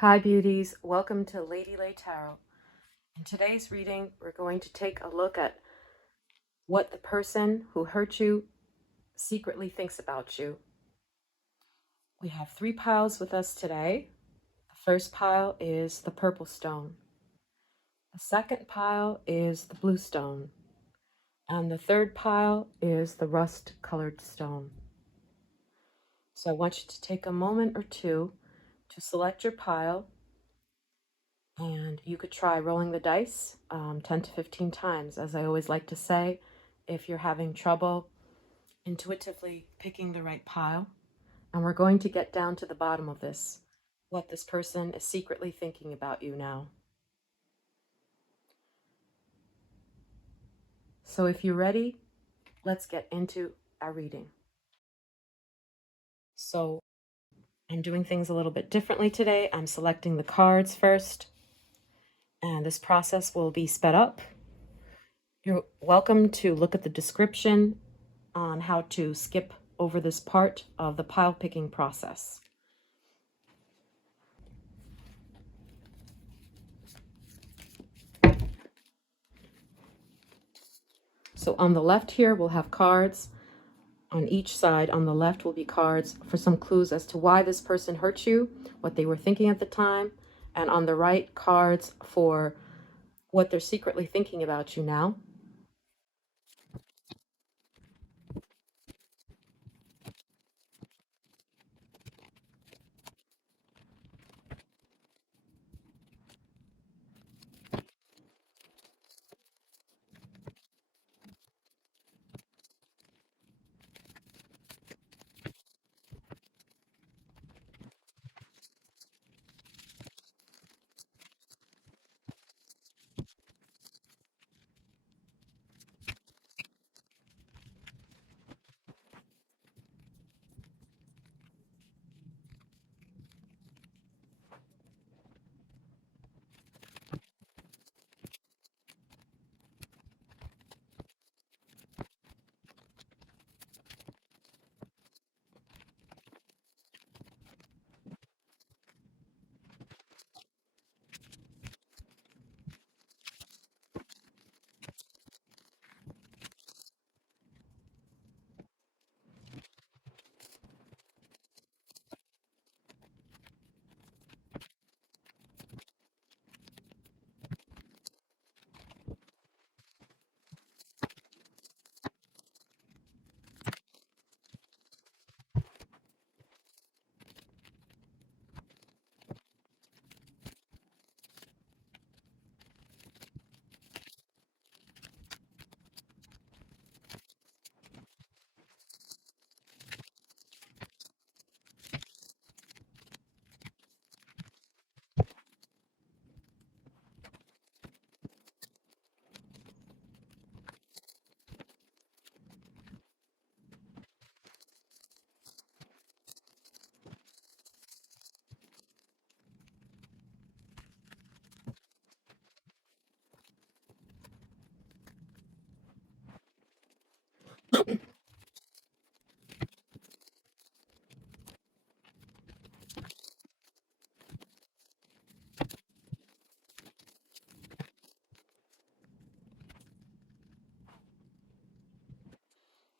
Hi beauties, welcome to Lady Lay Tarot. In today's reading, we're going to take a look at what the person who hurt you secretly thinks about you. We have 3 piles with us today. The first pile is the purple stone. The second pile is the blue stone. And the third pile is the rust-colored stone. So I want you to take a moment or two to select your pile. And you could try rolling the dice 10 to 15 times. As I always like to say, if you're having trouble intuitively picking the right pile. And we're going to get down to the bottom of this, what this person is secretly thinking about you now. So if you're ready, let's get into our reading. So I'm doing things a little bit differently today. I'm selecting the cards first, and this process will be sped up. You're welcome to look at the description on how to skip over this part of the pile picking process. So on the left here, we'll have cards. On each side, on the left, will be cards for some clues as to why this person hurt you, what they were thinking at the time. And on the right, cards for what they're secretly thinking about you now.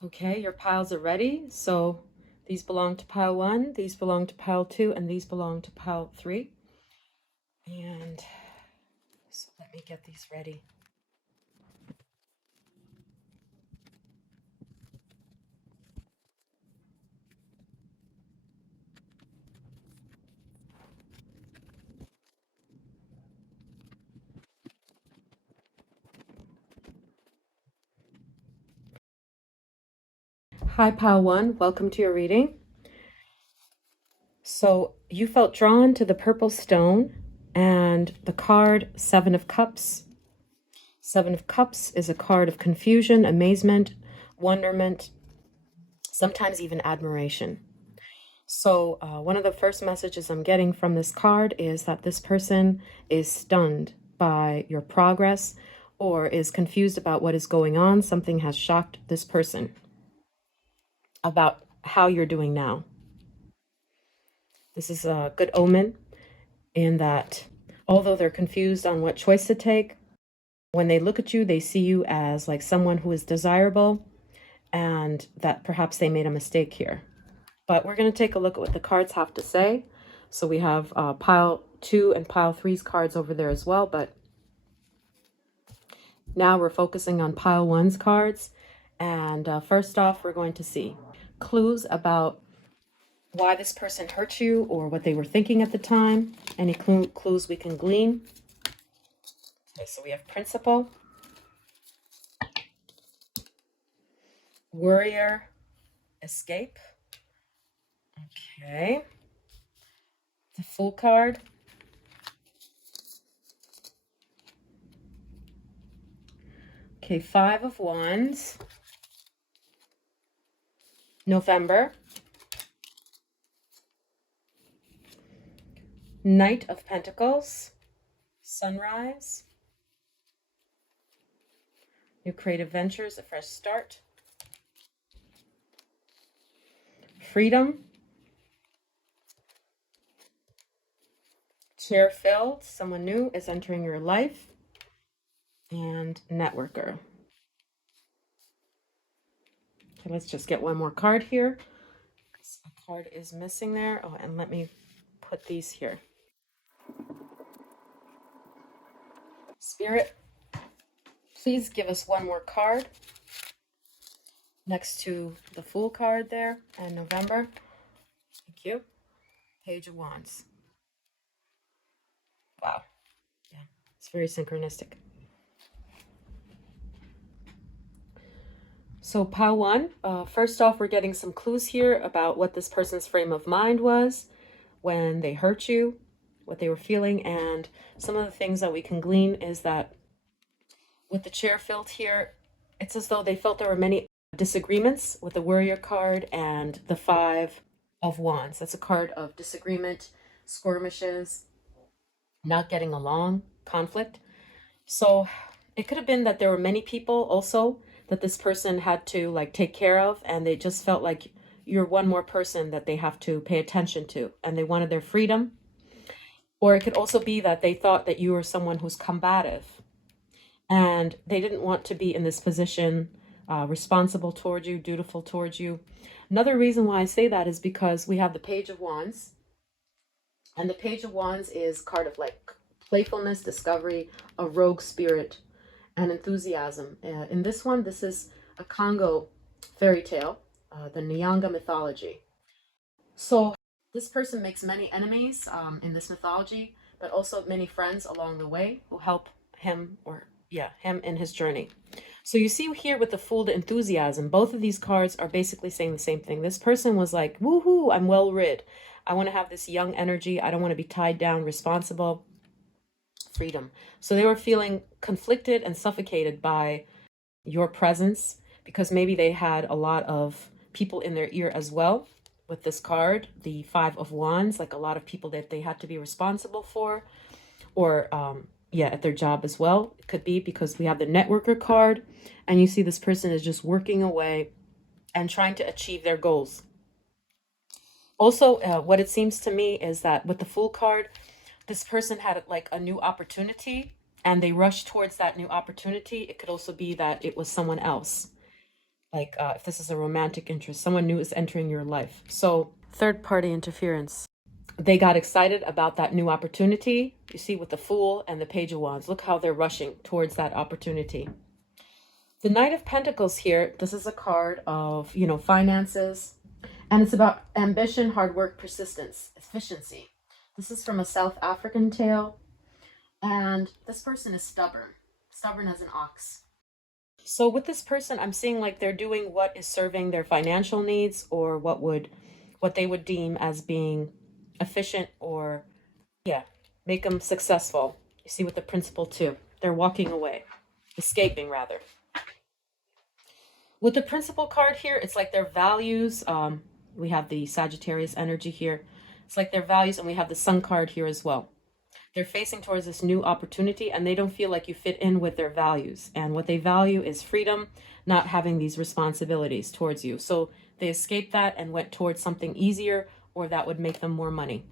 Okay, your piles are ready. So these belong to pile 1, these belong to pile 2, and these belong to pile 3. And so let me get these ready. Hi, pile 1, welcome to your reading. So you felt drawn to the purple stone and the card 7 of Cups. 7 of Cups is a card of confusion, amazement, wonderment, sometimes even admiration. So one of the first messages I'm getting from this card is that this person is stunned by your progress or is confused about what is going on. Something has shocked this person about how you're doing now. This is a good omen. in that although they're confused on what choice to take, when they look at you, they see you as like someone who is desirable, and that perhaps they made a mistake here. But we're going to take a look at what the cards have to say. So we have pile 2 and pile 3's cards over there as well, but now we're focusing on pile 1's cards. And first off, we're going to see clues about why this person hurt you or what they were thinking at the time. Any clues we can glean. Okay, so we have principal, warrior, escape. Okay. The Fool card. Okay, 5 of Wands. November. Knight of Pentacles. Sunrise. New creative ventures, a fresh start. Freedom. Chair filled, someone new is entering your life. And networker. Okay, let's just get one more card here. A card is missing there. Oh, and let me put these here. Spirit, please give us one more card next to the Fool card there and November. Thank you. Page of Wands. Wow. Yeah, it's very synchronistic. So pile 1, first off, we're getting some clues here about what this person's frame of mind was when they hurt you, what they were feeling, and some of the things that we can glean is that with the chair filled here, it's as though they felt there were many disagreements with the warrior card and the 5 of Wands. That's a card of disagreement, skirmishes, not getting along, conflict. So it could have been that there were many people also that this person had to like take care of, and they just felt like you're one more person that they have to pay attention to, and they wanted their freedom. Or it could also be that they thought that you were someone who's combative, and they didn't want to be in this position, responsible towards you, dutiful towards you. Another reason why I say that is because we have the Page of Wands, and the Page of Wands is card of like playfulness, discovery, a rogue spirit, and enthusiasm. In this one, this is a Congo fairy tale, the Nyanga mythology. So this person makes many enemies in this mythology, but also many friends along the way who help him him in his journey. So you see here with the Fool, the enthusiasm, both of these cards are basically saying the same thing. This person was like, woohoo, I'm well rid. I want to have this young energy. I don't want to be tied down, responsible. Freedom. So they were feeling conflicted and suffocated by your presence because maybe they had a lot of people in their ear as well with this card, the 5 of Wands, like a lot of people that they had to be responsible for, or at their job as well. It could be because we have the networker card, and you see this person is just working away and trying to achieve their goals. Also, what it seems to me is that with the Fool card, this person had like a new opportunity and they rushed towards that new opportunity. It could also be that it was someone else. Like if this is a romantic interest, someone new is entering your life. So third party interference. They got excited about that new opportunity. You see with the Fool and the Page of Wands, look how they're rushing towards that opportunity. The Knight of Pentacles here, this is a card of, finances. And it's about ambition, hard work, persistence, efficiency. This is from a South African tale. And this person is stubborn as an ox. So with this person, I'm seeing like they're doing what is serving their financial needs, or what they would deem as being efficient, or make them successful. You see with the Principal too. They're walking away, escaping rather. With the Principal card here, it's like their values. We have the Sagittarius energy here. It's like their values, and we have the Sun card here as well. They're facing towards this new opportunity, and they don't feel like you fit in with their values. And what they value is freedom, not having these responsibilities towards you. So they escaped that and went towards something easier, or that would make them more money.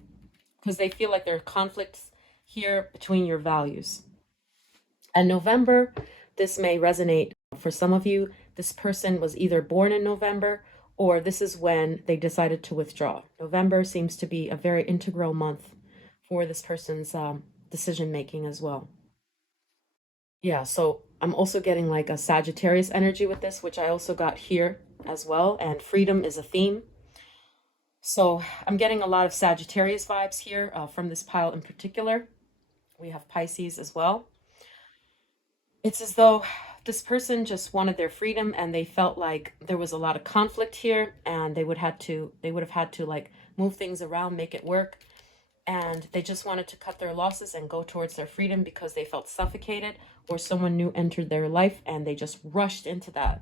because they feel like there are conflicts here between your values. And November, this may resonate for some of you. This person was either born in November or this is when they decided to withdraw. November seems to be a very integral month for this person's decision making as well. Yeah, so I'm also getting like a Sagittarius energy with this, which I also got here as well. And freedom is a theme. So I'm getting a lot of Sagittarius vibes here from this pile in particular. We have Pisces as well. It's as though this person just wanted their freedom and they felt like there was a lot of conflict here and they would have had to like move things around, make it work. And they just wanted to cut their losses and go towards their freedom because they felt suffocated or someone new entered their life and they just rushed into that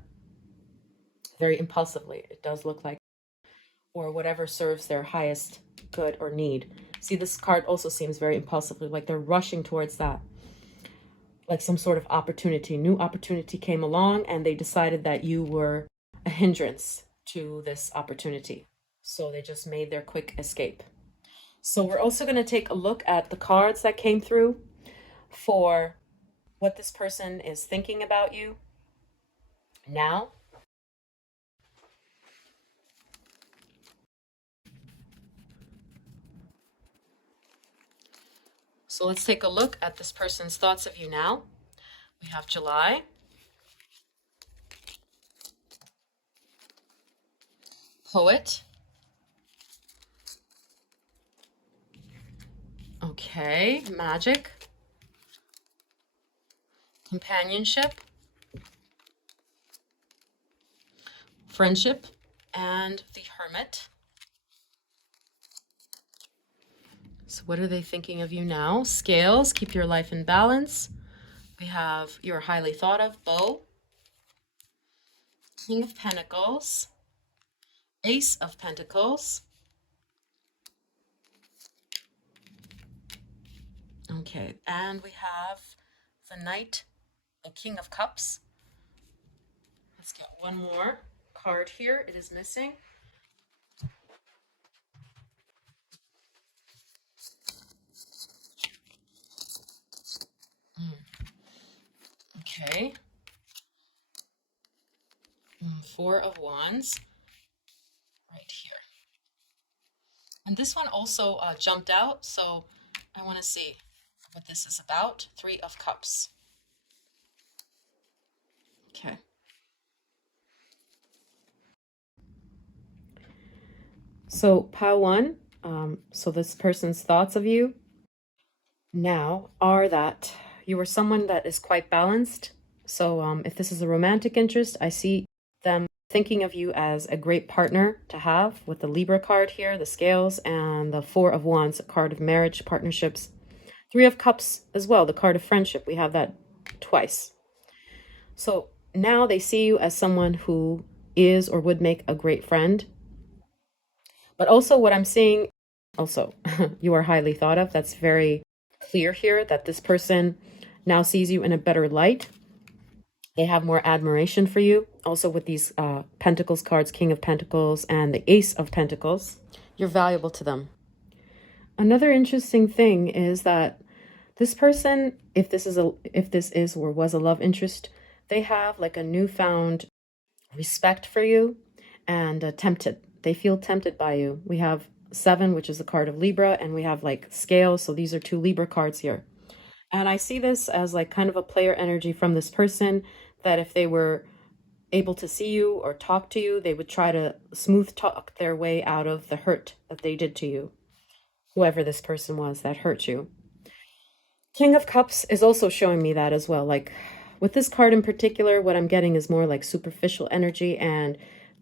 very impulsively. It does look like, or whatever serves their highest good or need. See, this card also seems very impulsively, like they're rushing towards that. Like some sort of opportunity, new opportunity came along and they decided that you were a hindrance to this opportunity. So they just made their quick escape. So we're also going to take a look at the cards that came through for what this person is thinking about you now. So let's take a look at this person's thoughts of you now. We have July, Poet, okay, Magic, Companionship, Friendship, and the Hermit. So what are they thinking of you now? Scales, keep your life in balance. We have you're highly thought of, Bow, King of Pentacles, Ace of Pentacles. Okay, and we have the Knight, the King of Cups. Let's get one more card here. It is missing. Okay. Four of Wands right here. And this one also jumped out, so I want to see what this is about. Three of Cups. Okay. So pile one, so this person's thoughts of you now are that you are someone that is quite balanced. So if this is a romantic interest, I see them thinking of you as a great partner to have with the Libra card here, the Scales, and the Four of Wands, a card of marriage, partnerships. Three of Cups as well, the card of friendship. We have that twice. So now they see you as someone who is or would make a great friend. But also what I'm seeing, also, you are highly thought of. That's very clear here that this person now sees you in a better light. They have more admiration for you. Also with these Pentacles cards, King of Pentacles and the Ace of Pentacles, you're valuable to them. Another interesting thing is that this person, if this is or was a love interest, they have like a newfound respect for you and tempted. They feel tempted by you. We have 7, which is the card of Libra, and we have like Scales. So these are 2 Libra cards here. And I see this as like kind of a player energy from this person, that if they were able to see you or talk to you, they would try to smooth talk their way out of the hurt that they did to you, whoever this person was that hurt you. King of Cups is also showing me that as well. Like with this card in particular, what I'm getting is more like superficial energy, and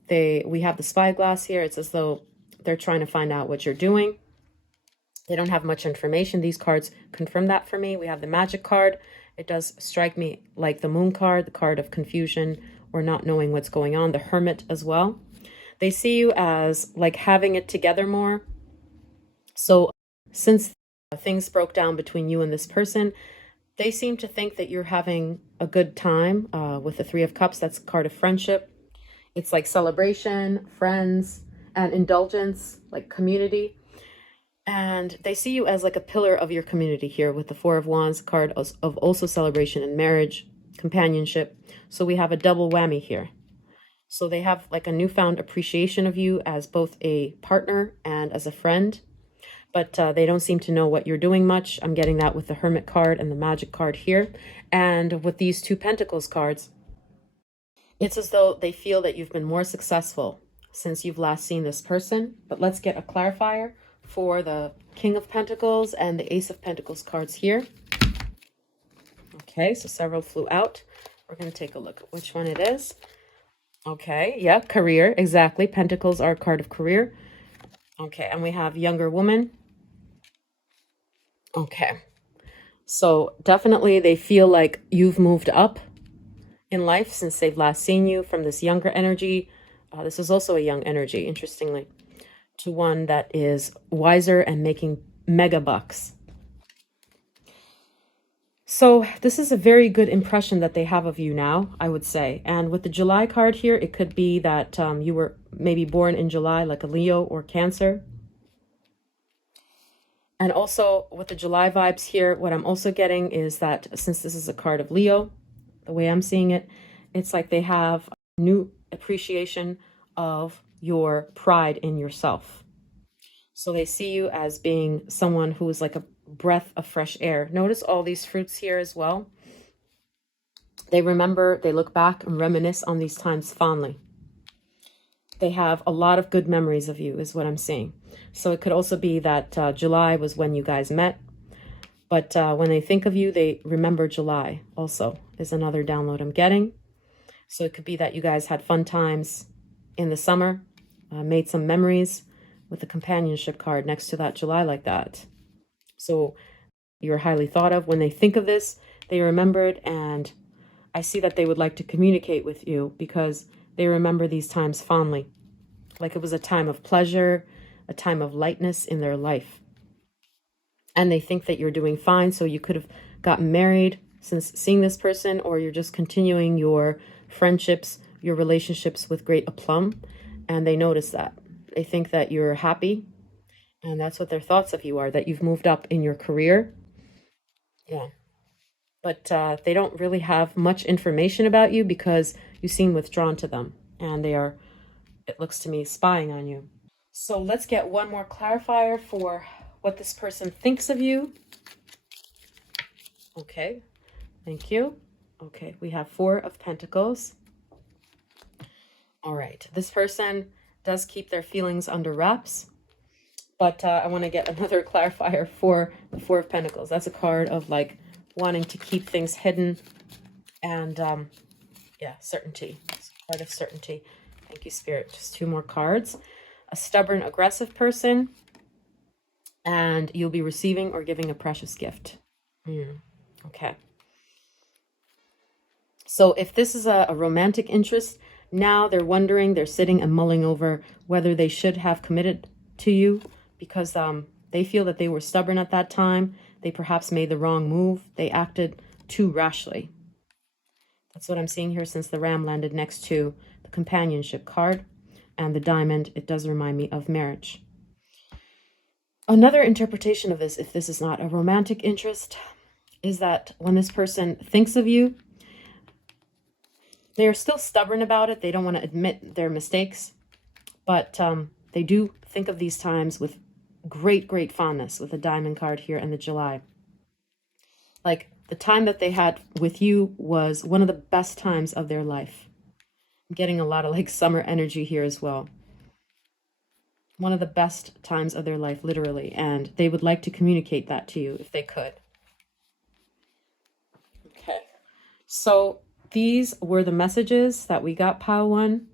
we have the spyglass here. It's as though they're trying to find out what you're doing. They don't have much information. These cards confirm that for me. We have the Magic card. It does strike me like the Moon card, the card of confusion or not knowing what's going on. The Hermit as well. They see you as like having it together more. So since things broke down between you and this person, they seem to think that you're having a good time with the Three of Cups. That's a card of friendship. It's like celebration, friends, and indulgence, like community. And they see you as like a pillar of your community here with the Four of Wands card of also celebration and marriage, companionship. So we have a double whammy here. So they have like a newfound appreciation of you as both a partner and as a friend. But they don't seem to know what you're doing much. I'm getting that with the Hermit card and the Magic card here. And with these two Pentacles cards, it's as though they feel that you've been more successful since you've last seen this person. But let's get a clarifier for the King of Pentacles and the Ace of Pentacles cards here. Okay, so several flew out. We're going to take a look at which one it is. Okay, yeah, career, exactly. Pentacles are a card of career. Okay, and we have younger woman. Okay, so definitely they feel like you've moved up in life since they've last seen you from this younger energy. This is also a young energy, interestingly, to one that is wiser and making mega bucks. So this is a very good impression that they have of you now, I would say. And with the July card here, it could be that you were maybe born in July, like a Leo or Cancer. And also with the July vibes here, what I'm also getting is that since this is a card of Leo, the way I'm seeing it, it's like they have new appreciation of your pride in yourself. So they see you as being someone who is like a breath of fresh air. Notice all these fruits here as well. They remember, they look back and reminisce on these times fondly. They have a lot of good memories of you is what I'm seeing. So it could also be that July was when you guys met. But when they think of you, they remember July also is another download I'm getting. So it could be that you guys had fun times in the summer, made some memories with the companionship card next to that July like that. So you're highly thought of. When they think of this, they remembered, and I see that they would like to communicate with you because they remember these times fondly. Like it was a time of pleasure, a time of lightness in their life. And they think that you're doing fine. So you could have gotten married since seeing this person, or you're just continuing your friendships, your relationships with great aplomb. And they notice that. They think that you're happy. And that's what their thoughts of you are, that you've moved up in your career. Yeah. But they don't really have much information about you because you seem withdrawn to them. And they are, it looks to me, spying on you. So let's get one more clarifier for what this person thinks of you. Okay, thank you. Okay, we have Four of Pentacles. All right, this person does keep their feelings under wraps. But I want to get another clarifier for the Four of Pentacles. That's a card of like wanting to keep things hidden and yeah, certainty. It's a card of certainty. Thank you, Spirit. Just two more cards. A stubborn, aggressive person, and you'll be receiving or giving a precious gift. Okay. So if this is a romantic interest, now they're wondering, they're sitting and mulling over whether they should have committed to you because they feel that they were stubborn at that time. They perhaps made the wrong move. They acted too rashly. That's what I'm seeing here since the Ram landed next to the companionship card and the diamond. It does remind me of marriage. Another interpretation of this, if this is not a romantic interest, is that when this person thinks of you, they are still stubborn about it. They don't want to admit their mistakes, but they do think of these times with great, great fondness with the diamond card here and the July. Like the time that they had with you was one of the best times of their life. I'm getting a lot of like summer energy here as well. One of the best times of their life, literally. And they would like to communicate that to you if they could. Okay. So these were the messages that we got, Pile One.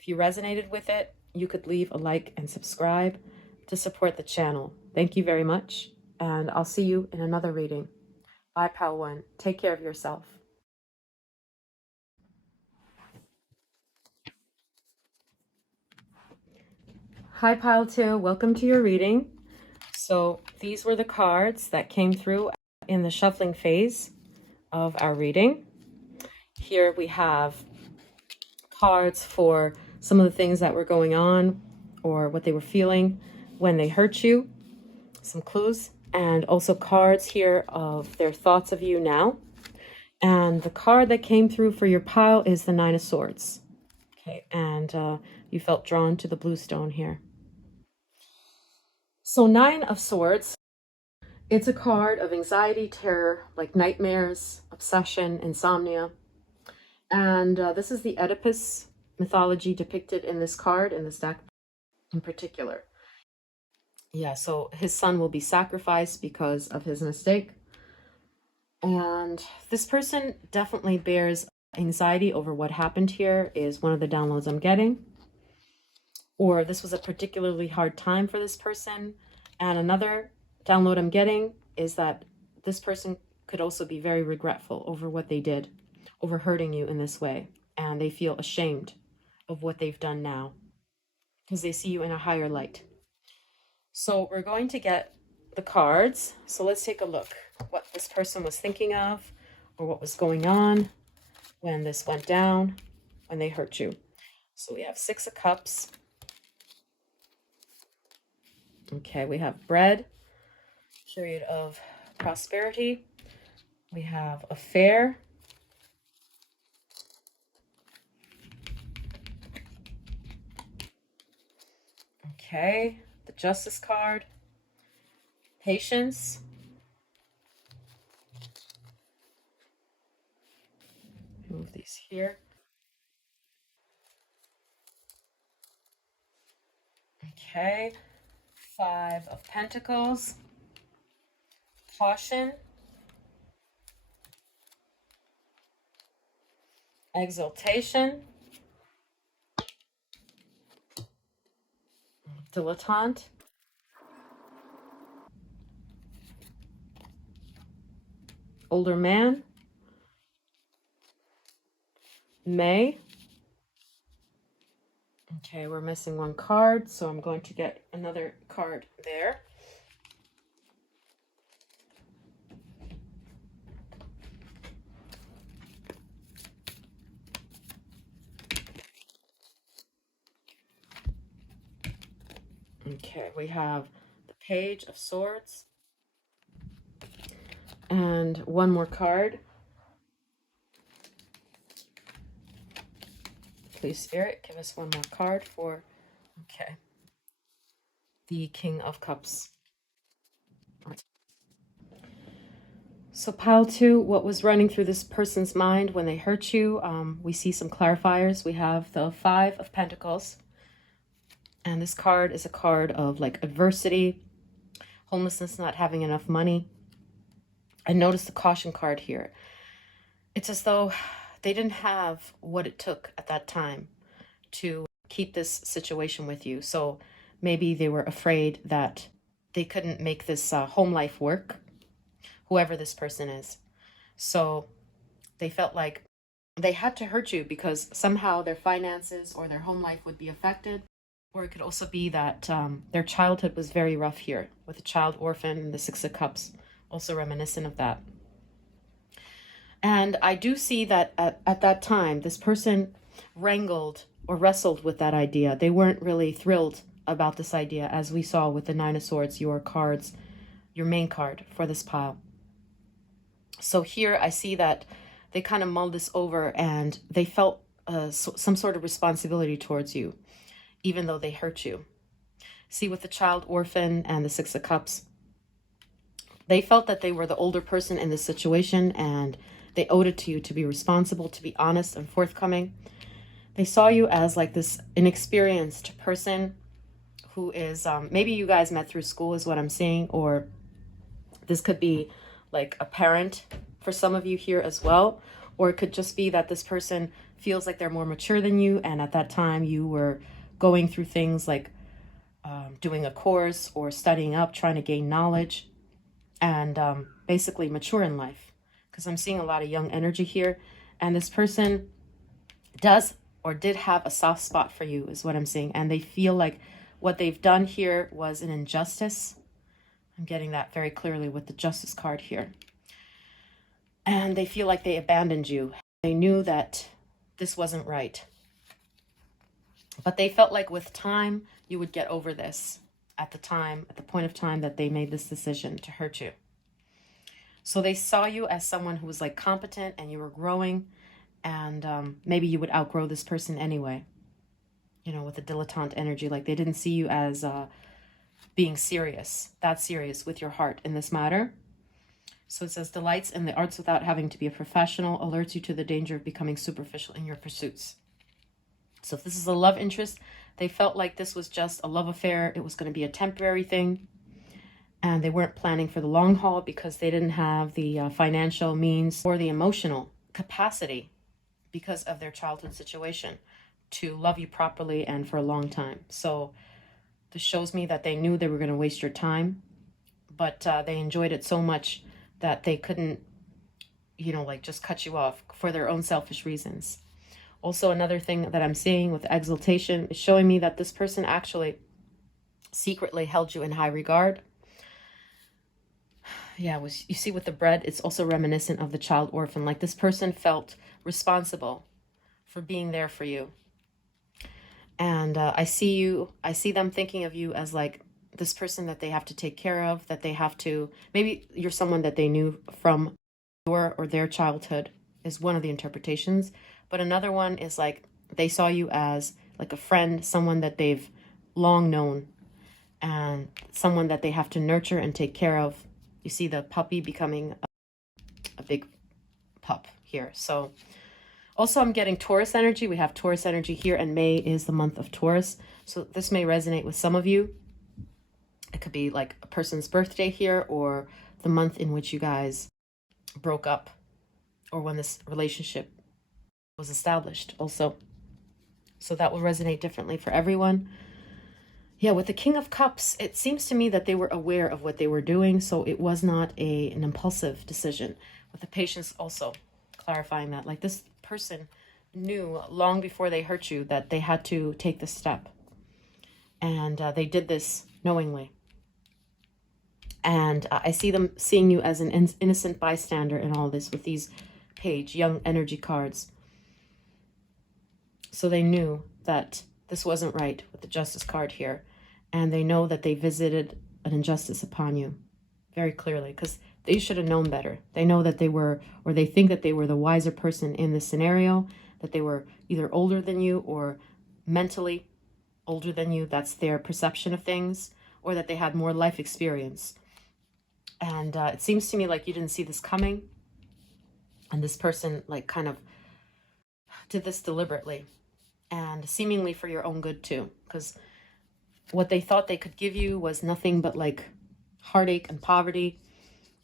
If you resonated with it, you could leave a like and subscribe to support the channel. Thank you very much. And I'll see you in another reading. Bye, Pile One. Take care of yourself. Hi, Pile Two. Welcome to your reading. So these were the cards that came through in the shuffling phase of our reading. Here we have cards for some of the things that were going on or what they were feeling when they hurt you. some clues, and also cards here of their thoughts of you now. And the card that came through for your pile is the Nine of Swords. Okay, and you felt drawn to the blue stone here. So Nine of Swords, it's a card of anxiety, terror, like nightmares, obsession, insomnia. And this is the Oedipus mythology depicted in this card, in this deck in particular. Yeah, so his son will be sacrificed because of his mistake. And this person definitely bears anxiety over what happened here, is one of the downloads I'm getting. Or this was a particularly hard time for this person. And another download I'm getting is that this person could also be very regretful over what they did, over hurting you in this way. And they feel ashamed of what they've done now because they see you in a higher light. So we're going to get the cards. So let's take a look what this person was thinking of or what was going on when this went down, when they hurt you. So we have Six of Cups. Okay, we have bread, period of prosperity. We have affair. Okay, the Justice card. Patience. Move these here. Okay, Five of Pentacles. Caution. Exaltation. Dilettante. Older man. May. Okay, we're missing one card, so I'm going to get another card there. Okay, we have the Page of Swords. And one more card. Please, Spirit, give us one more card for, okay, the King of Cups. So pile 2, what was running through this person's mind when they hurt you? We see some clarifiers. We have the Five of Pentacles. And this card is a card of like adversity, homelessness, not having enough money. I noticed the Caution card here. It's as though they didn't have what it took at that time to keep this situation with you. So maybe they were afraid that they couldn't make this home life work, whoever this person is. So they felt like they had to hurt you because somehow their finances or their home life would be affected. Or it could also be that their childhood was very rough here, with a child orphan and the Six of Cups, also reminiscent of that. And I do see that at that time, this person wrangled or wrestled with that idea. They weren't really thrilled about this idea, as we saw with the Nine of Swords, your cards, your main card for this pile. So here I see that they kind of mulled this over and they felt some sort of responsibility towards you, even though they hurt you. See, with the child orphan and the Six of Cups, they felt that they were the older person in this situation and they owed it to you to be responsible, to be honest and forthcoming. They saw you as like this inexperienced person who is, maybe you guys met through school is what I'm seeing, or this could be like a parent for some of you here as well. Or it could just be that this person feels like they're more mature than you, and at that time you were going through things like doing a course or studying up, trying to gain knowledge, and basically mature in life. Because I'm seeing a lot of young energy here, and this person does or did have a soft spot for you is what I'm seeing, and they feel like what they've done here was an injustice. I'm getting that very clearly with the Justice card here. And they feel like they abandoned you. They knew that this wasn't right. But they felt like with time, you would get over this at the time, at the point of time that they made this decision to hurt you. So they saw you as someone who was like competent and you were growing, and maybe you would outgrow this person anyway, you know, with a dilettante energy. Like they didn't see you as being serious, that serious with your heart in this matter. So it says delights in the arts without having to be a professional, alerts you to the danger of becoming superficial in your pursuits. So if this is a love interest, they felt like this was just a love affair. It was going to be a temporary thing. And they weren't planning for the long haul because they didn't have the financial means or the emotional capacity because of their childhood situation to love you properly and for a long time. So this shows me that they knew they were going to waste your time, but they enjoyed it so much that they couldn't, you know, like just cut you off for their own selfish reasons. Also, another thing that I'm seeing with exaltation is showing me that this person actually secretly held you in high regard. Yeah, you see with the bread, it's also reminiscent of the child orphan. Like this person felt responsible for being there for you. And I see them thinking of you as like this person that they have to take care of, that they have to, maybe you're someone that they knew from your or their childhood is one of the interpretations. But another one is like they saw you as like a friend, someone that they've long known and someone that they have to nurture and take care of. You see the puppy becoming a big pup here. So also I'm getting Taurus energy. We have Taurus energy here, and May is the month of Taurus. So this may resonate with some of you. It could be like a person's birthday here or the month in which you guys broke up or when this relationship was established also. So that will resonate differently for everyone. Yeah, with the King of Cups, it seems to me that they were aware of what they were doing, so it was not an impulsive decision. With the Patience also clarifying that, like this person knew long before they hurt you that they had to take this step. And they did this knowingly. And I see them seeing you as an innocent bystander in all this with these Page, Young energy cards. So they knew that this wasn't right with the Justice card here. And they know that they visited an injustice upon you very clearly because they should have known better. They know that they were, or they think that they were the wiser person in this scenario, that they were either older than you or mentally older than you. That's their perception of things, or that they had more life experience. And it seems to me like you didn't see this coming. And this person like kind of did this deliberately and seemingly for your own good too. Because what they thought they could give you was nothing but like heartache and poverty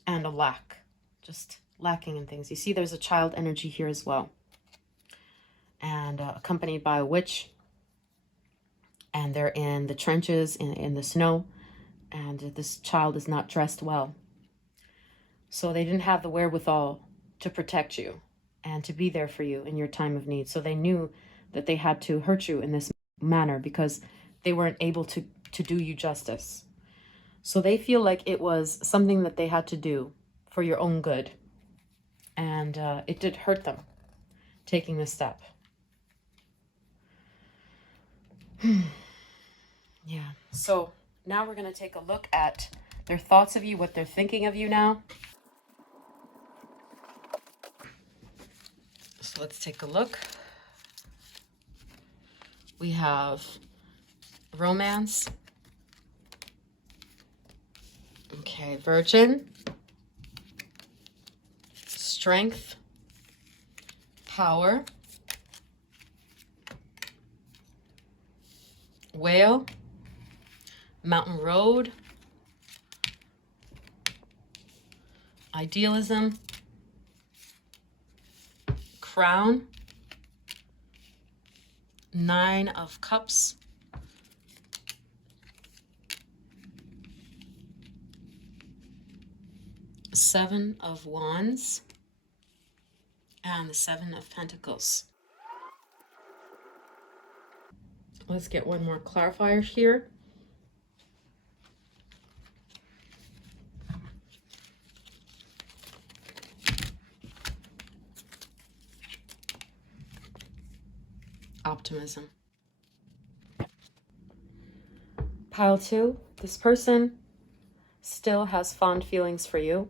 and a lack. Just lacking in things. You see there's a child energy here as well. And accompanied by a witch. And they're in the trenches, in the snow. And this child is not dressed well. So they didn't have the wherewithal to protect you and to be there for you in your time of need. So they knew that they had to hurt you in this manner because they weren't able to do you justice. So they feel like it was something that they had to do for your own good. And it did hurt them taking this step. Yeah. So now we're going to take a look at their thoughts of you, what they're thinking of you now. So let's take a look. We have romance. Okay, Virgin. Strength. Power. Whale. Mountain Road. Idealism. Crown. 9 of Cups. Seven of Wands. And the 7 of Pentacles. Let's get one more clarifier here. Optimism. Pile 2, This person still has fond feelings for you.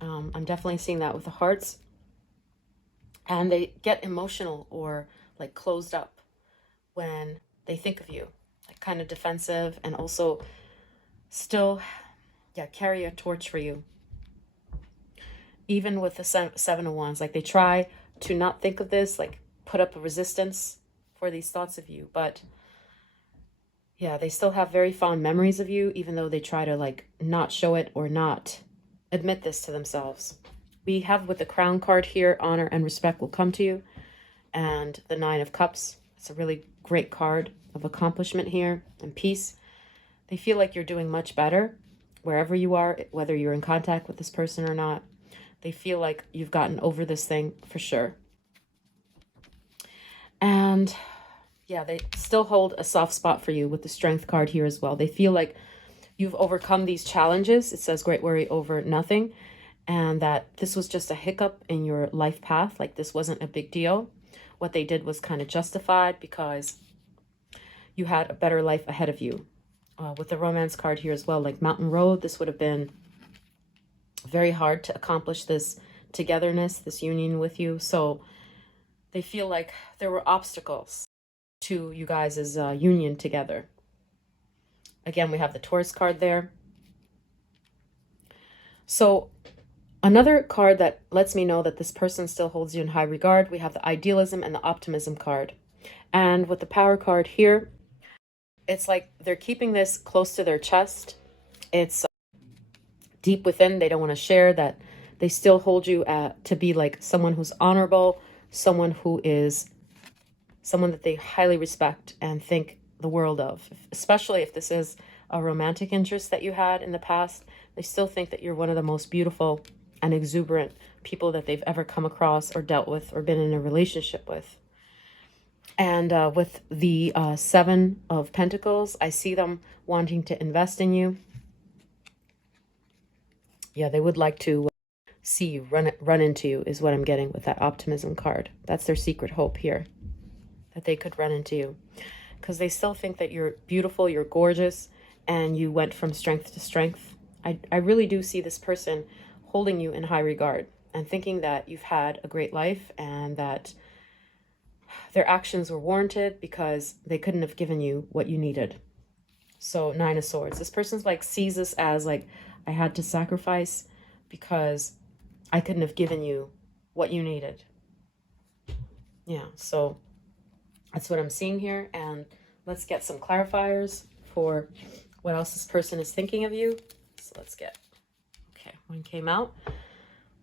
I'm definitely seeing that with the hearts. And they get emotional or like closed up when they think of you, like kind of defensive, and also still, yeah, carry a torch for you. Even with the Seven of Wands, like they try to not think of this, like put up a resistance for these thoughts of you. But yeah, they still have very fond memories of you, even though they try to like not show it or not admit this to themselves. We have with the Crown card here, honor and respect will come to you. And the Nine of Cups, it's a really great card of accomplishment here and peace. They feel like you're doing much better wherever you are, whether you're in contact with this person or not. They feel like you've gotten over this thing for sure. And yeah, they still hold a soft spot for you with the Strength card here as well. They feel like you've overcome these challenges. It says great worry over nothing. And that this was just a hiccup in your life path. Like this wasn't a big deal. What they did was kind of justified because you had a better life ahead of you. With the Romance card here as well, like Mountain Road, this would have been very hard to accomplish this togetherness, this union with you. So they feel like there were obstacles to you guys' union together. Again, we have the Taurus card there. So another card that lets me know that this person still holds you in high regard, we have the Idealism and the Optimism card. And with the Power card here, it's like they're keeping this close to their chest. It's deep within. They don't want to share that. They still hold you to be like someone who's honorable, someone who is someone that they highly respect and think the world of. Especially if this is a romantic interest that you had in the past, they still think that you're one of the most beautiful and exuberant people that they've ever come across or dealt with or been in a relationship with. And with the Seven of Pentacles, I see them wanting to invest in you. Yeah, they would like to see you, run into you, is what I'm getting with that Optimism card. That's their secret hope here, that they could run into you. Because they still think that you're beautiful, you're gorgeous, and you went from strength to strength. I really do see this person holding you in high regard and thinking that you've had a great life and that their actions were warranted because they couldn't have given you what you needed. So Nine of Swords. This person's like sees this as like, I had to sacrifice because I couldn't have given you what you needed. Yeah, so that's what I'm seeing here. And let's get some clarifiers for what else this person is thinking of you. So let's get, okay, one came out.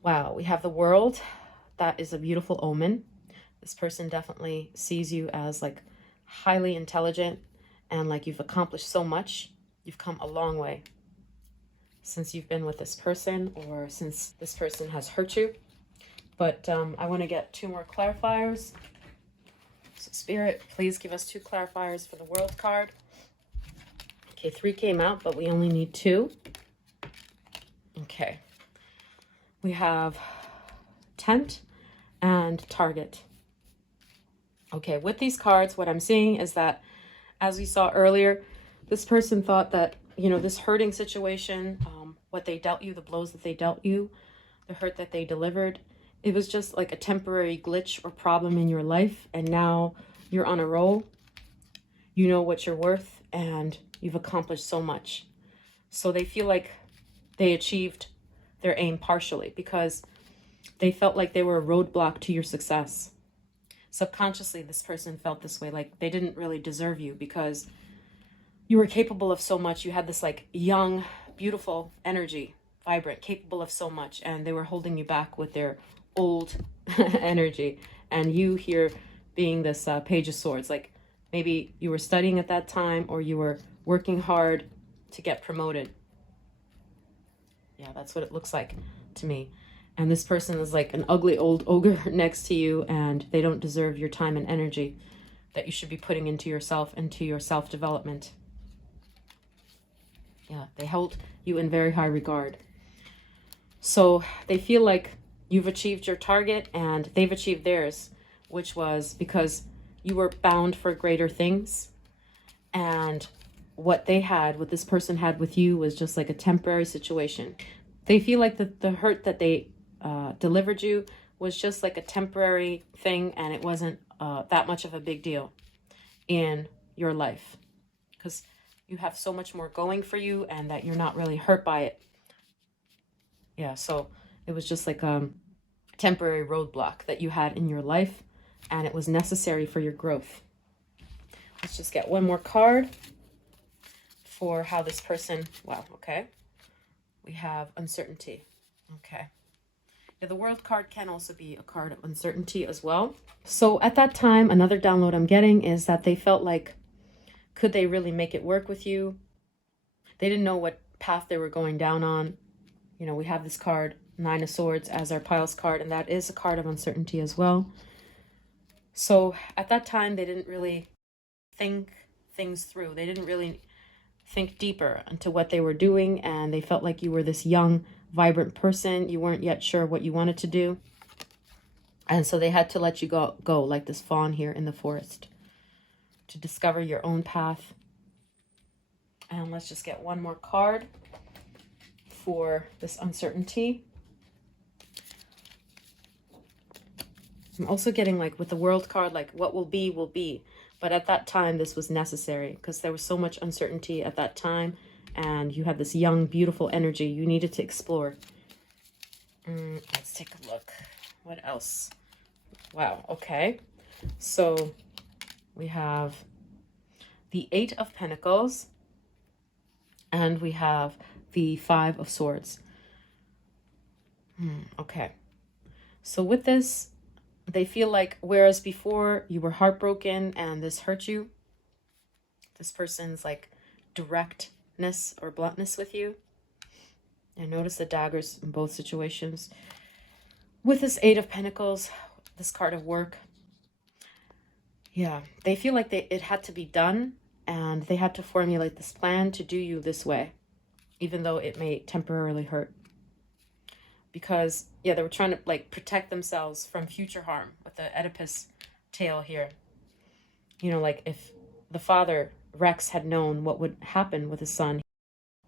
Wow, we have the World. That is a beautiful omen. This person definitely sees you as like highly intelligent and like you've accomplished so much. You've come a long way since you've been with this person or since this person has hurt you. But I want to get two more clarifiers. So Spirit, please give us two clarifiers for the World card. Okay, 3 came out, but we only need 2. Okay. We have Tent and Target. Okay, with these cards, what I'm seeing is that, as we saw earlier, this person thought that, you know, this hurting situation, what they dealt you, the blows that they dealt you, the hurt that they delivered, it was just like a temporary glitch or problem in your life. And now you're on a roll. You know what you're worth and you've accomplished so much. So they feel like they achieved their aim partially because they felt like they were a roadblock to your success. Subconsciously, this person felt this way, like they didn't really deserve you because you were capable of so much. You had this like young, beautiful energy, vibrant, capable of so much, and they were holding you back with their old energy. And you here being this Page of Swords, like maybe you were studying at that time or you were working hard to get promoted. Yeah, that's what it looks like to me. And this person is like an ugly old ogre next to you, and they don't deserve your time and energy that you should be putting into yourself, into your self-development. Yeah, they hold you in very high regard. So they feel like you've achieved your target and they've achieved theirs, which was because you were bound for greater things. And what this person had with you was just like a temporary situation. They feel like the hurt that they delivered you was just like a temporary thing, and it wasn't that much of a big deal in your life, because you have so much more going for you and that you're not really hurt by it. Yeah, so it was just like a temporary roadblock that you had in your life, and it was necessary for your growth. Let's just get one more card for how this person, wow, okay. We have uncertainty. Okay. Yeah, the World card can also be a card of uncertainty as well. So at that time, another download I'm getting is that they felt like, could they really make it work with you? They didn't know what path they were going down on. You know, we have this card, Nine of Swords, as our piles card, and that is a card of uncertainty as well. So at that time, they didn't really think things through. They didn't really think deeper into what they were doing, and they felt like you were this young, vibrant person. You weren't yet sure what you wanted to do, and so they had to let you go like this fawn here in the forest to discover your own path. And let's just get one more card for this uncertainty. I'm also getting, like, with the World card, like, what will be, will be. But at that time, this was necessary because there was so much uncertainty at that time, and you had this young, beautiful energy you needed to explore. Let's take a look. What else? Wow, okay. So we have the Eight of Pentacles, and we have the Five of Swords. Okay. So with this, they feel like, whereas before you were heartbroken and this hurt you, this person's like directness or bluntness with you. And notice the daggers in both situations. With this Eight of Pentacles, this card of work, yeah, they feel like it had to be done, and they had to formulate this plan to do you this way, even though it may temporarily hurt. Because, yeah, they were trying to, like, protect themselves from future harm with the Oedipus tale here. You know, like, if the father, Rex, had known what would happen with his son,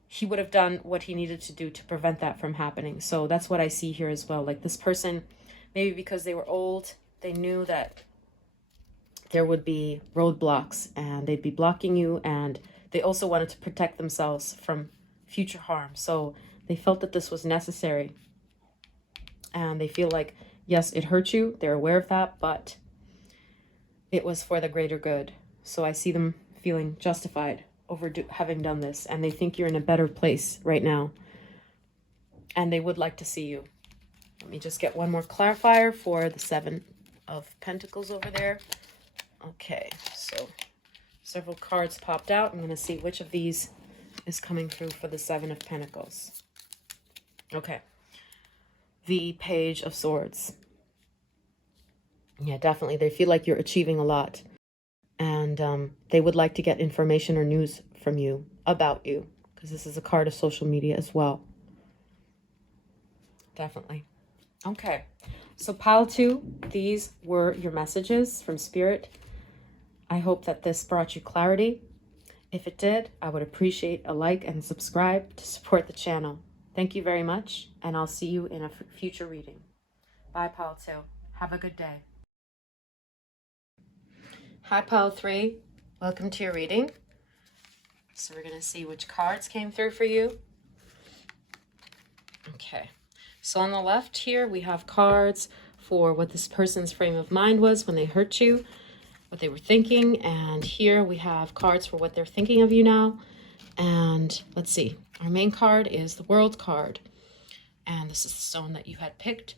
he would have done what he needed to do to prevent that from happening. So that's what I see here as well. Like, this person, maybe because they were old, they knew that there would be roadblocks and they'd be blocking you, and they also wanted to protect themselves from future harm. So they felt that this was necessary. And they feel like, yes, it hurt you. They're aware of that, but it was for the greater good. So I see them feeling justified over having done this. And they think you're in a better place right now. And they would like to see you. Let me just get one more clarifier for the Seven of Pentacles over there. Okay, so several cards popped out. I'm going to see which of these is coming through for the Seven of Pentacles. Okay. The Page of Swords. Yeah, definitely. They feel like you're achieving a lot. And they would like to get information or news from you, about you. Because this is a card of social media as well. Definitely. Okay. So pile 2, these were your messages from Spirit. I hope that this brought you clarity. If it did, I would appreciate a like and subscribe to support the channel. Thank you very much, and I'll see you in a future reading. Bye, Pile 2. Have a good day. Hi, Pile 3. Welcome to your reading. So we're going to see which cards came through for you. Okay. So on the left here, we have cards for what this person's frame of mind was when they hurt you, what they were thinking. And here we have cards for what they're thinking of you now. And let's see. Our main card is the World card. And this is the stone that you had picked.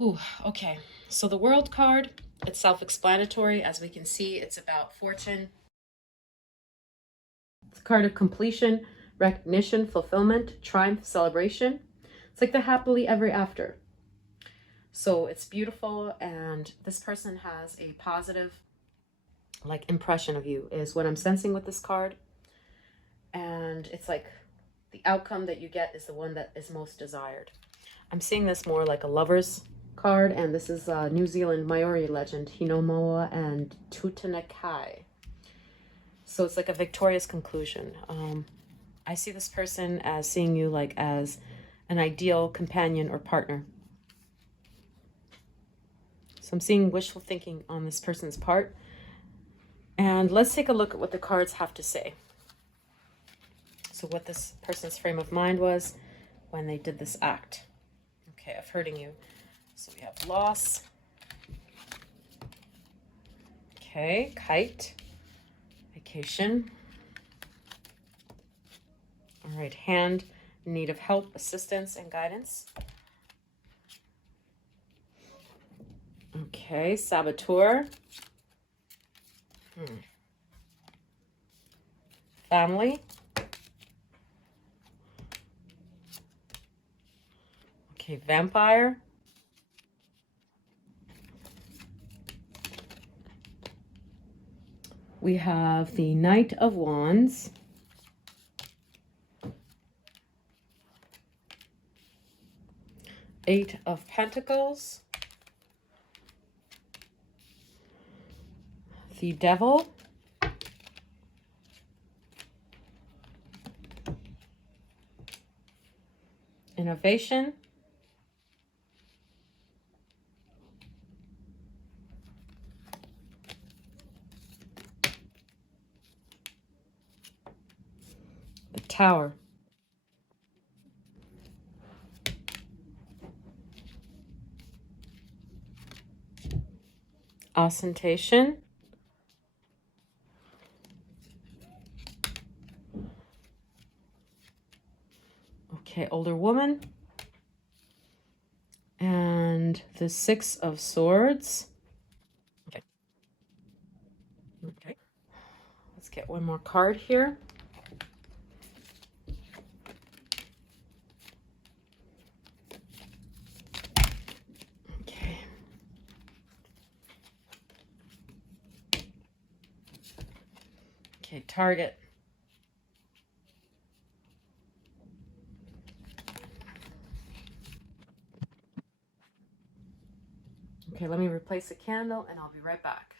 Ooh, okay. So the World card, it's self-explanatory. As we can see, it's about fortune. It's a card of completion, recognition, fulfillment, triumph, celebration. It's like the happily ever after. So it's beautiful, and this person has a positive, like, impression of you is what I'm sensing with this card. And it's like the outcome that you get is the one that is most desired. I'm seeing this more like a lover's card, and this is New Zealand Maori legend, Hinomoa and Tutanekai. So it's like a victorious conclusion. I see this person as seeing you like as an ideal companion or partner. So I'm seeing wishful thinking on this person's part. And let's take a look at what the cards have to say. So what this person's frame of mind was when they did this act. Okay, of hurting you. So we have loss. Okay, kite. Vacation. All right, hand, need of help, assistance, and guidance. Okay, saboteur. Family. Okay, vampire. We have the Knight of Wands. Eight of Pentacles. The Devil. Innovation. The Tower. Ostentation. Okay, older woman. And the Six of Swords. Okay. Okay. Let's get one more card here. Okay. Okay, target. Okay, let me replace the candle and I'll be right back.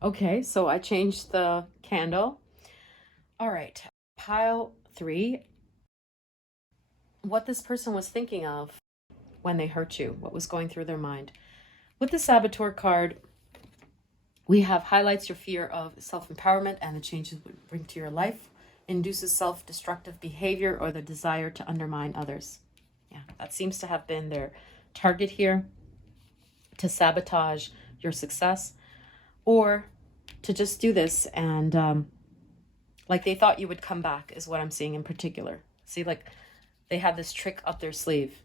Okay, so I changed the candle. All right, pile 3. What this person was thinking of when they hurt you, what was going through their mind. With the Saboteur card, we have highlights your fear of self-empowerment and the changes it would bring to your life, induces self-destructive behavior or the desire to undermine others. Yeah, that seems to have been their target here, to sabotage your success or to just do this and like they thought you would come back is what I'm seeing in particular. See, like they had this trick up their sleeve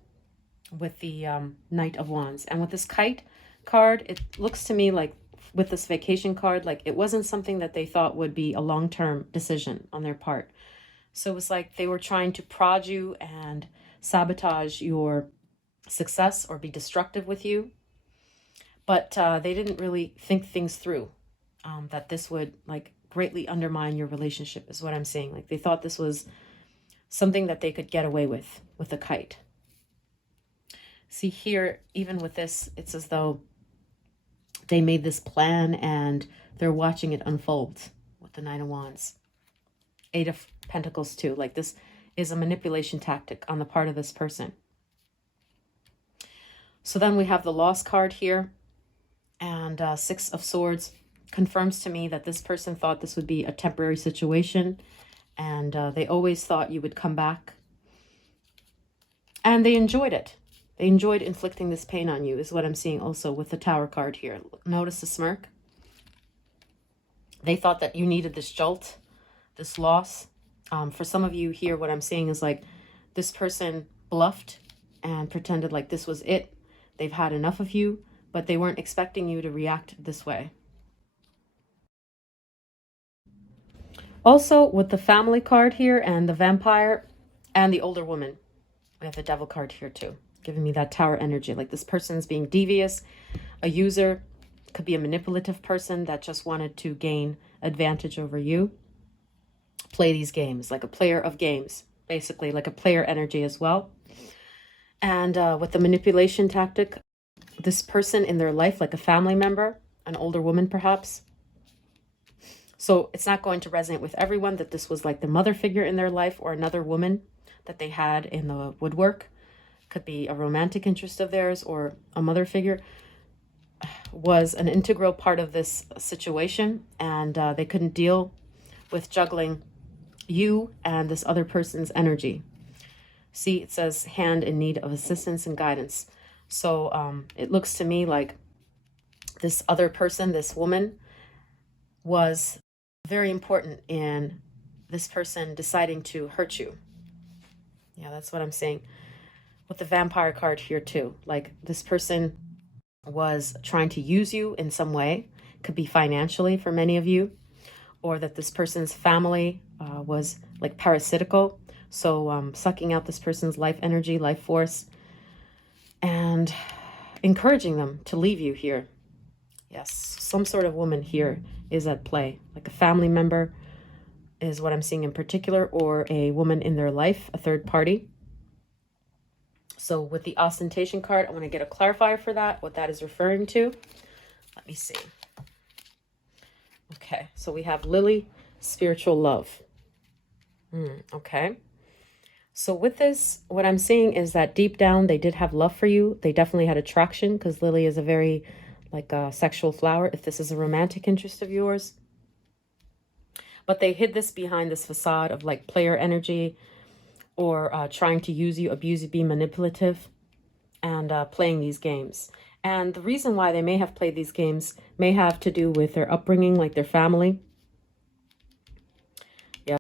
with the Knight of Wands. And with this Kite card, it looks to me like with this vacation card, like it wasn't something that they thought would be a long-term decision on their part. So it was like they were trying to prod you and sabotage your success or be destructive with you. But they didn't really think things through, that this would like greatly undermine your relationship is what I'm seeing. Like they thought this was something that they could get away with the kite. See here, even with this, it's as though they made this plan and they're watching it unfold with the Nine of Wands. Eight of Pentacles too. Like this is a manipulation tactic on the part of this person. So then we have the Lost card here. And Six of Swords confirms to me that this person thought this would be a temporary situation. And they always thought you would come back. And they enjoyed it. They enjoyed inflicting this pain on you, is what I'm seeing also with the Tower card here. Notice the smirk. They thought that you needed this jolt, this loss. For some of you here, what I'm seeing is like this person bluffed and pretended like this was it. They've had enough of you, but they weren't expecting you to react this way. Also, with the Family card here and the Vampire and the Older Woman, we have the Devil card here too, giving me that Tower energy. Like this person's being devious, a user, could be a manipulative person that just wanted to gain advantage over you. Play these games, like a player of games, basically like a player energy as well. And with the manipulation tactic, this person in their life, like a family member, an older woman perhaps, So it's not going to resonate with everyone that this was like the mother figure in their life or another woman that they had in the woodwork. Could be a romantic interest of theirs or a mother figure was an integral part of this situation, and they couldn't deal with juggling you and this other person's energy. See, it says hand in need of assistance and guidance. So it looks to me like this other person, this woman, was very important in this person deciding to hurt you. Yeah, that's what I'm saying. With the vampire card here too. Like this person was trying to use you in some way. Could be financially for many of you. Or that this person's family was like parasitical. So sucking out this person's life energy, life force. And encouraging them to leave you here. Yes, some sort of woman here is at play. Like a family member is what I'm seeing in particular, or a woman in their life, a third party. So with the ostentation card, I want to get a clarifier for that, what that is referring to. Let me see. Okay, so we have Lily, spiritual love. Okay. So with this, what I'm seeing is that deep down, they did have love for you. They definitely had attraction because Lily is a very like a sexual flower, if this is a romantic interest of yours. But they hid this behind this facade of like player energy, or trying to use you, abuse you, be manipulative, and playing these games. And the reason why they may have played these games may have to do with their upbringing, like their family. Yeah.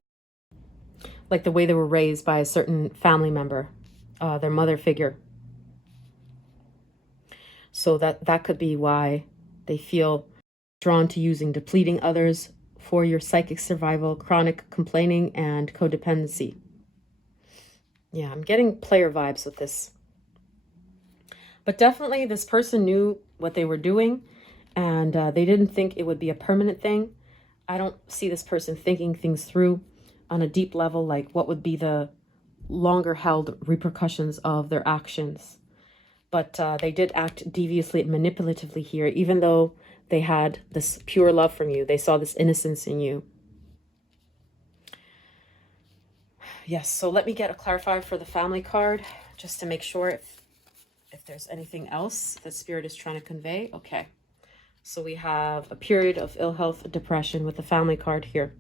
Like the way they were raised by a certain family member, their mother figure. So that could be why they feel drawn to using, depleting others for your psychic survival, chronic complaining, and codependency. Yeah, I'm getting player vibes with this. But definitely this person knew what they were doing, and they didn't think it would be a permanent thing. I don't see this person thinking things through on a deep level, like what would be the longer held repercussions of their actions. But they did act deviously and manipulatively here, even though they had this pure love from you. They saw this innocence in you. Yes, so let me get a clarifier for the family card, just to make sure if there's anything else that Spirit is trying to convey. Okay, so we have a period of ill health, depression with the family card here.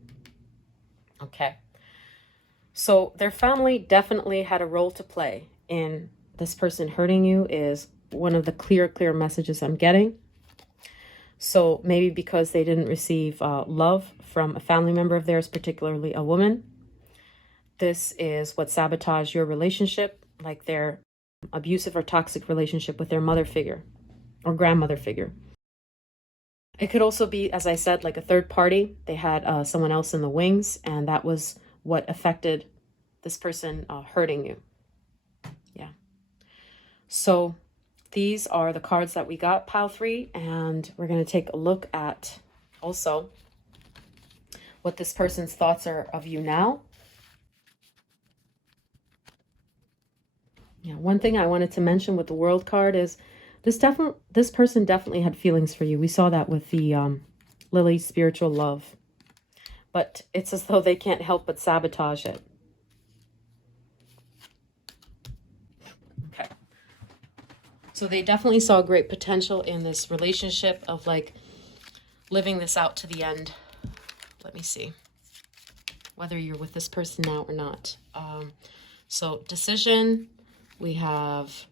Okay, so their family definitely had a role to play in this person hurting you, is one of the clear messages I'm getting. So maybe because they didn't receive love from a family member of theirs, particularly a woman, this is what sabotaged your relationship, like their abusive or toxic relationship with their mother figure or grandmother figure. It could also be, as I said, like a third party. They had someone else in the wings, and that was what affected this person hurting you. Yeah. So these are the cards that we got, Pile 3, and we're going to take a look at also what this person's thoughts are of you now. Yeah, one thing I wanted to mention with the World card is this person definitely had feelings for you. We saw that with the Lily spiritual love. But it's as though they can't help but sabotage it. Okay. So they definitely saw great potential in this relationship of like living this out to the end. Let me see. Whether you're with this person now or not. So decision, we have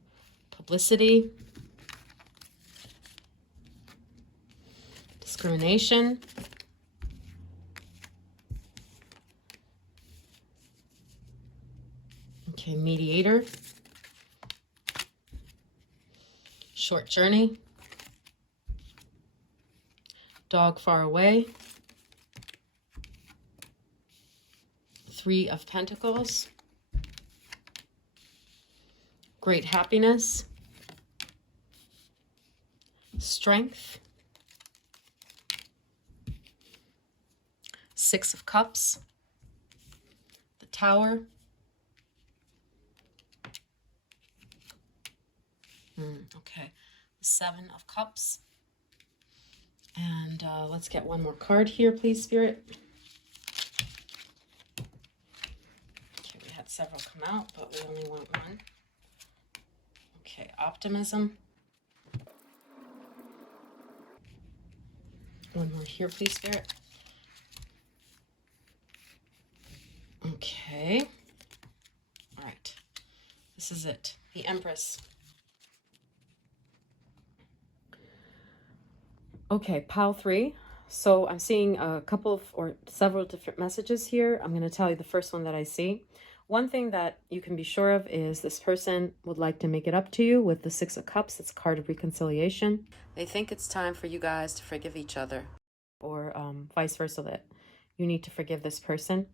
publicity, discrimination, okay, mediator, short journey, dog far away, 3 of Pentacles, great happiness, strength, 6 of Cups, the Tower, okay, the 7 of Cups, And let's get one more card here, please, Spirit. Okay, we had several come out, but we only want one. Okay, optimism. One more here, please, Spirit. Okay. All right. This is it. The Empress. Okay, pile 3. So I'm seeing a couple of or several different messages here. I'm going to tell you the first one that I see. One thing that you can be sure of is this person would like to make it up to you with the 6 of Cups. It's a card of reconciliation. They think it's time for you guys to forgive each other, or vice versa, that you need to forgive this person.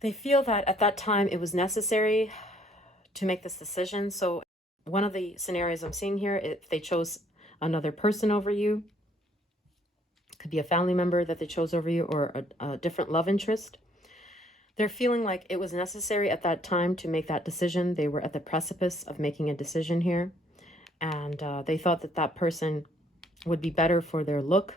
They feel that at that time it was necessary to make this decision. So one of the scenarios I'm seeing here, if they chose another person over you, it could be a family member that they chose over you, or a different love interest. They're feeling like it was necessary at that time to make that decision. They were at the precipice of making a decision here. And they thought that that person would be better for their look.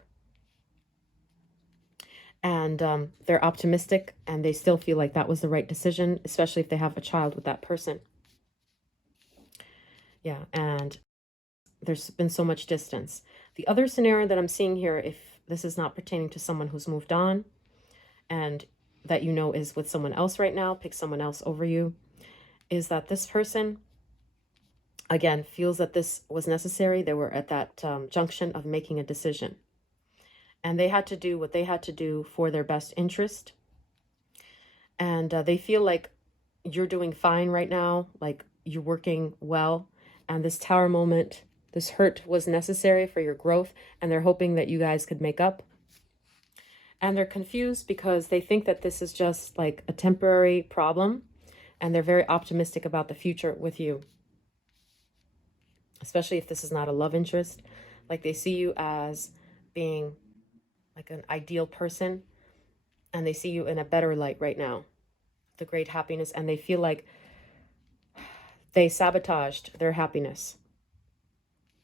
And they're optimistic, and they still feel like that was the right decision, especially if they have a child with that person. Yeah, and there's been so much distance. The other scenario that I'm seeing here, if this is not pertaining to someone who's moved on and that you know is with someone else right now, pick someone else over you, is that this person, again, feels that this was necessary. They were at that junction of making a decision. And they had to do what they had to do for their best interest. And they feel like you're doing fine right now, like you're working well. And this Tower moment, this hurt was necessary for your growth. And they're hoping that you guys could make up. And they're confused because they think that this is just like a temporary problem. And they're very optimistic about the future with you. Especially if this is not a love interest. Like they see you as being like an ideal person. And they see you in a better light right now. The great happiness. And they feel like they sabotaged their happiness.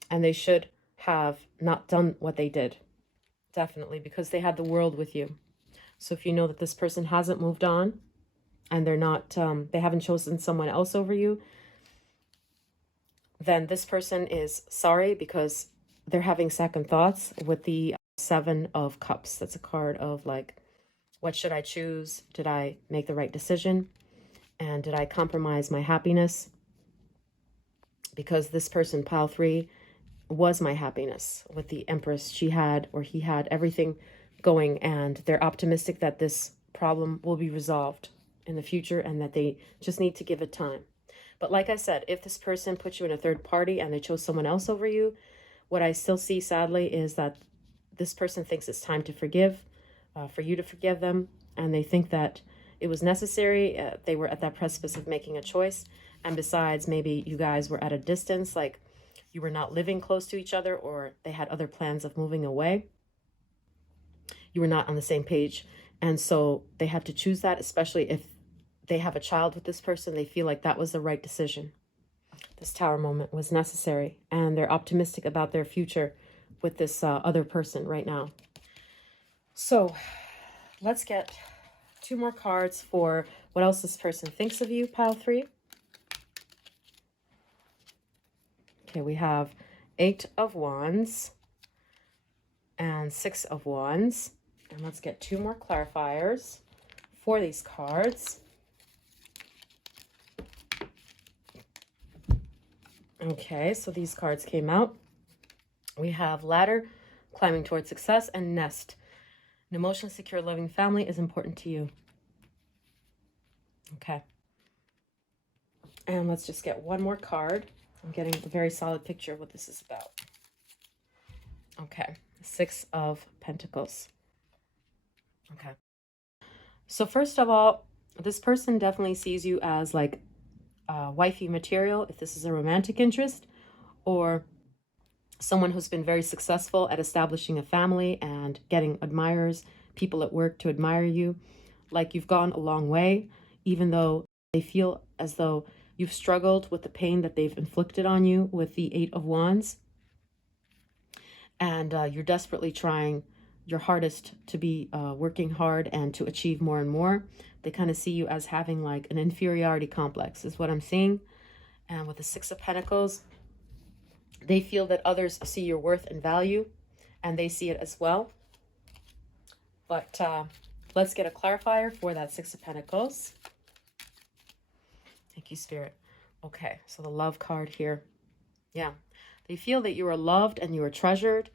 And they should have not done what they did. Definitely, because they had the world with you. So if you know that this person hasn't moved on and they're not, they haven't chosen someone else over you, then this person is sorry because they're having second thoughts with the 7 of Cups. That's a card of like, what should I choose? Did I make the right decision? And did I compromise my happiness? Because this person, pile 3, was my happiness with the Empress. She had, or he had, everything going, and they're optimistic that this problem will be resolved in the future and that they just need to give it time. But like I said, if this person put you in a third party and they chose someone else over you, what I still see sadly is that this person thinks it's time to forgive, for you to forgive them, and they think that it was necessary. They were at that precipice of making a choice, and besides, maybe you guys were at a distance, like you were not living close to each other, or they had other plans of moving away. You were not on the same page. And so they had to choose that, especially if they have a child with this person. They feel like that was the right decision. This Tower moment was necessary. And they're optimistic about their future with this other person right now. So let's get 2 more cards for what else this person thinks of you, pile 3. Okay, we have 8 of Wands and 6 of Wands. And let's get 2 more clarifiers for these cards. Okay, so these cards came out. We have Ladder, climbing towards success, and Nest. An emotionally secure, loving family is important to you. Okay. And let's just get one more card. I'm getting a very solid picture of what this is about. Okay, 6 of Pentacles. Okay. So first of all, this person definitely sees you as like wifey material, if this is a romantic interest, or someone who's been very successful at establishing a family and getting admirers, people at work to admire you. Like you've gone a long way, even though they feel as though you've struggled with the pain that they've inflicted on you with the 8 of Wands. and you're desperately trying your hardest to be working hard and to achieve more and more. They kind of see you as having like an inferiority complex is what I'm seeing. And with the Six of Pentacles, they feel that others see your worth and value, and they see it as well. But let's get a clarifier for that Six of Pentacles. Thank you, Spirit. Okay, so the Love card here. Yeah, they feel that you are loved and you are treasured,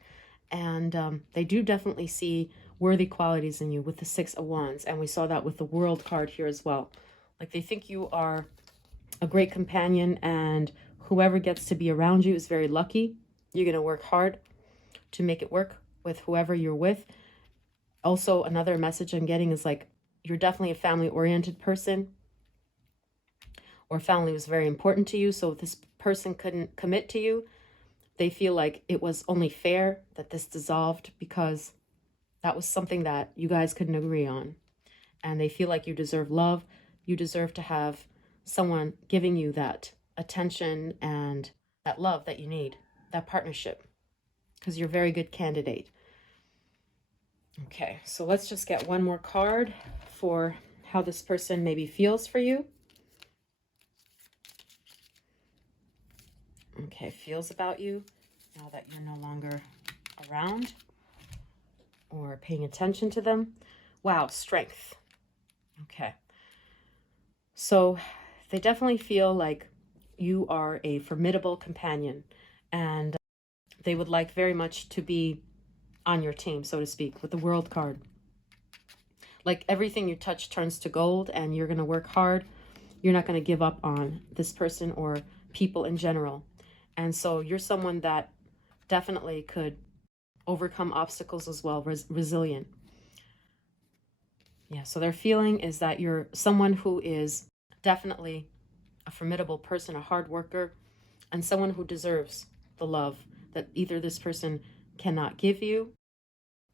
and they do definitely see worthy qualities in you with the Six of Wands. And we saw that with the World card here as well. Like, they think you are a great companion, and whoever gets to be around you is very lucky. You're going to work hard to make it work with whoever you're with. Also, another message I'm getting is like, you're definitely a family-oriented person, or family was very important to you. So if this person couldn't commit to you, they feel like it was only fair that this dissolved, because that was something that you guys couldn't agree on. And they feel like you deserve love. You deserve to have someone giving you that attention and that love that you need, that partnership, because you're a very good candidate. Okay, so let's just get one more card for how this person maybe feels for you. Okay, feels about you now that you're no longer around or paying attention to them. Wow, strength. Okay. So they definitely feel like you are a formidable companion, and they would like very much to be on your team, so to speak, with the World card. Like, everything you touch turns to gold, and you're going to work hard. You're not going to give up on this person or people in general. And so you're someone that definitely could overcome obstacles as well, resilient. Yeah, so their feeling is that you're someone who is definitely a formidable person, a hard worker, and someone who deserves the love that either this person cannot give you,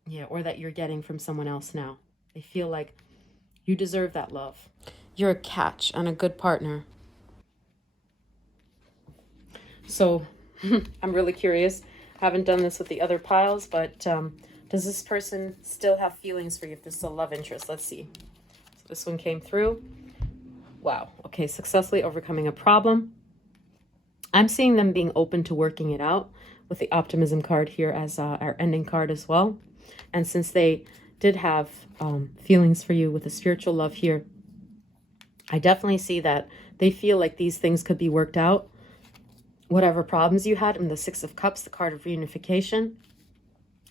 yeah, or that you're getting from someone else now. They feel like you deserve that love. You're a catch and a good partner. So I'm really curious. Haven't done this with the other piles, but does this person still have feelings for you if this is a love interest? Let's see. So this one came through. Wow. Okay, successfully overcoming a problem. I'm seeing them being open to working it out with the Optimism card here as our ending card as well. And since they did have feelings for you with the spiritual love here, I definitely see that they feel like these things could be worked out. Whatever problems you had, in the Six of Cups, the card of reunification.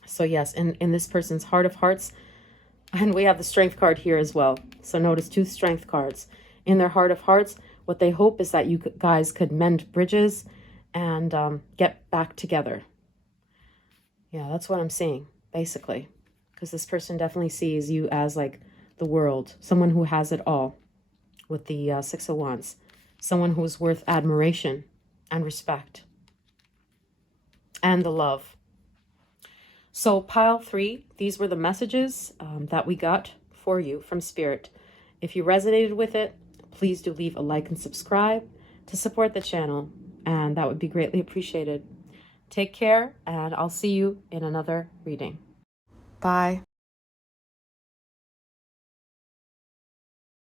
So yes, in this person's heart of hearts, and we have the Strength card here as well. So notice 2 Strength cards. In their heart of hearts, what they hope is that you guys could mend bridges and get back together. Yeah, that's what I'm seeing, basically. Because this person definitely sees you as like the world, someone who has it all with the Six of Wands, someone who is worth admiration and respect and the love. So pile 3, these were the messages that we got for you from Spirit. If you resonated with it, please do leave a like and subscribe to support the channel, and that would be greatly appreciated. Take care, and I'll see you in another reading. Bye.